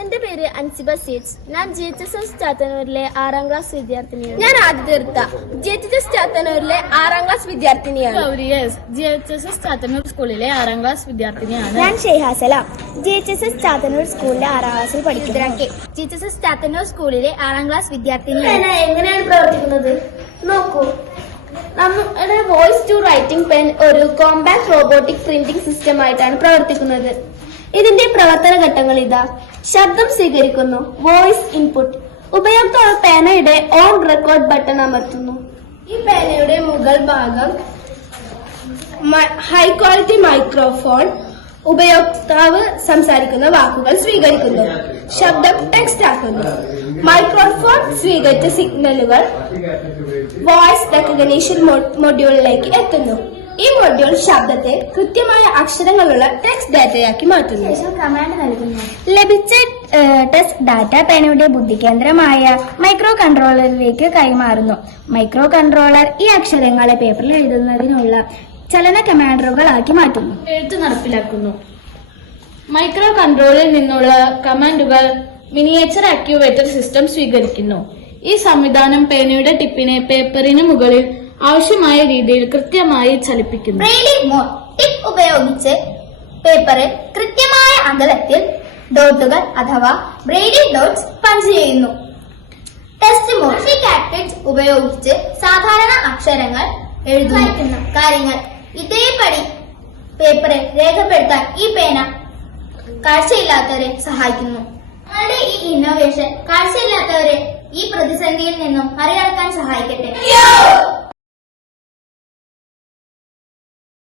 എന്റെ പേര് അൻസിബ സീറ്റ്സ്. ഞാൻ ജി എച്ച് എസ് എസ് ചാത്തനൂരിലെ ആറാം ക്ലാസ് വിദ്യാർത്ഥിനിയാണ്. ഞാൻ ആദ്യ തീർത്ത ജി എച്ച് എസ് ചാത്തനൂരിലെ ആറാം ക്ലാസ് വിദ്യാർത്ഥിനിയാണ്. G H S S Chathannoor സ്കൂളിലെ ആറാം ക്ലാസ് വിദ്യാർത്ഥിനിയാണ്. ഞാൻ Shehasalam G H S S Chathannoor സ്കൂളിലെ ആറാം ക്ലാസ്സിൽ പഠിക്കുന്നു. G H S S Chathannoor സ്കൂളിലെ ആറാം ക്ലാസ് വിദ്യാർത്ഥിനിയാണ്. എങ്ങനെയാണ് പ്രവർത്തിക്കുന്നത്? നോക്കൂ. നമ്മുടെ വോയിസ് ടു റൈറ്റിംഗ് പെൻ ഒരു കോമ്പാക്ട് റോബോട്ടിക് പ്രിന്റിംഗ് സിസ്റ്റം ആയിട്ടാണ് പ്രവർത്തിക്കുന്നത്. ഇതിന്റെ പ്രവർത്തന ഘട്ടങ്ങൾ ഇതാ. ശബ്ദം സ്വീകരിക്കുന്നു. Voice input. ഉപയോക്താവ് പേനയുടെ ഓൺ റെക്കോർഡ് ബട്ടൺ അമർത്തുന്നു. ഈ പേനയുടെ മുകൾ ഭാഗം ഹൈ ക്വാളിറ്റി മൈക്രോഫോൺ ഉപയോക്താവ് സംസാരിക്കുന്ന വാക്കുകൾ സ്വീകരിക്കുന്നു. ശബ്ദം ടെക്സ്റ്റ് ആക്കുന്നു. മൈക്രോഫോൺ സ്വീകരിച്ച സിഗ്നലുകൾ വോയിസ് റെക്കഗ്നീഷൻ മൊഡ്യൂളിലേക്ക് എത്തുന്നു. ഈ മൊഡ്യൂൾ ശബ്ദത്തെ കൃത്യമായ അക്ഷരങ്ങളുള്ള ടെക്സ്റ്റ് ഡാറ്റയാക്കി മാറ്റുന്നു. കമാൻഡ് നൽകുന്നു. ലഭിച്ച ടെസ്റ്റ് ഡാറ്റ പേനയുടെ ബുദ്ധികേന്ദ്രമായ മൈക്രോ കൺട്രോളറിലേക്ക് കൈമാറുന്നു. മൈക്രോ കൺട്രോളർ ഈ അക്ഷരങ്ങളെ പേപ്പറിൽ എഴുതുന്നതിനുള്ള ചലന കമാൻഡറുകളാക്കി മാറ്റുന്നു. എഴുത്ത് നടപ്പിലാക്കുന്നു. മൈക്രോ കൺട്രോളിൽ നിന്നുള്ള കമാൻഡുകൾ മിനിയേച്ചർ ആക്യുവേറ്റർ സിസ്റ്റം സ്വീകരിക്കുന്നു. ഈ സംവിധാനം പേനയുടെ ടിപ്പിനെ പേപ്പറിന് മുകളിൽ ആവശ്യമായ രീതിയിൽ കൃത്യമായി ചലിപ്പിക്കുന്നു. റീഡിംഗ് മോഡ് ടിപ്പ് ഉപയോഗിച്ച് പേപ്പറിൽ കൃത്യമായ അകലത്തിൽ ഡോട്ടുകൾ അഥവാ ബ്രെയിലി ഡോട്ട്സ് പഞ്ച് ചെയ്യുന്നു. ടെസ്റ്റ് മോഡ് കാറ്റഡ് ഉപയോഗിച്ച് സാധാരണ അക്ഷരങ്ങൾ എഴുതുന്ന. കാര്യങ്ങൾ. ഇതേപടി പേപ്പറിൽ രേഖപ്പെടുത്താൻ ഈ പേന കാഴ്ചയില്ലാത്തവരെ സഹായിക്കുന്നു. നിങ്ങളുടെ ഈ ഇന്നോവേഷൻ കാഴ്ചയില്ലാത്തവരെ ഈ പ്രതിസന്ധിയിൽ നിന്നും മറികടക്കാൻ സഹായിക്കട്ടെ.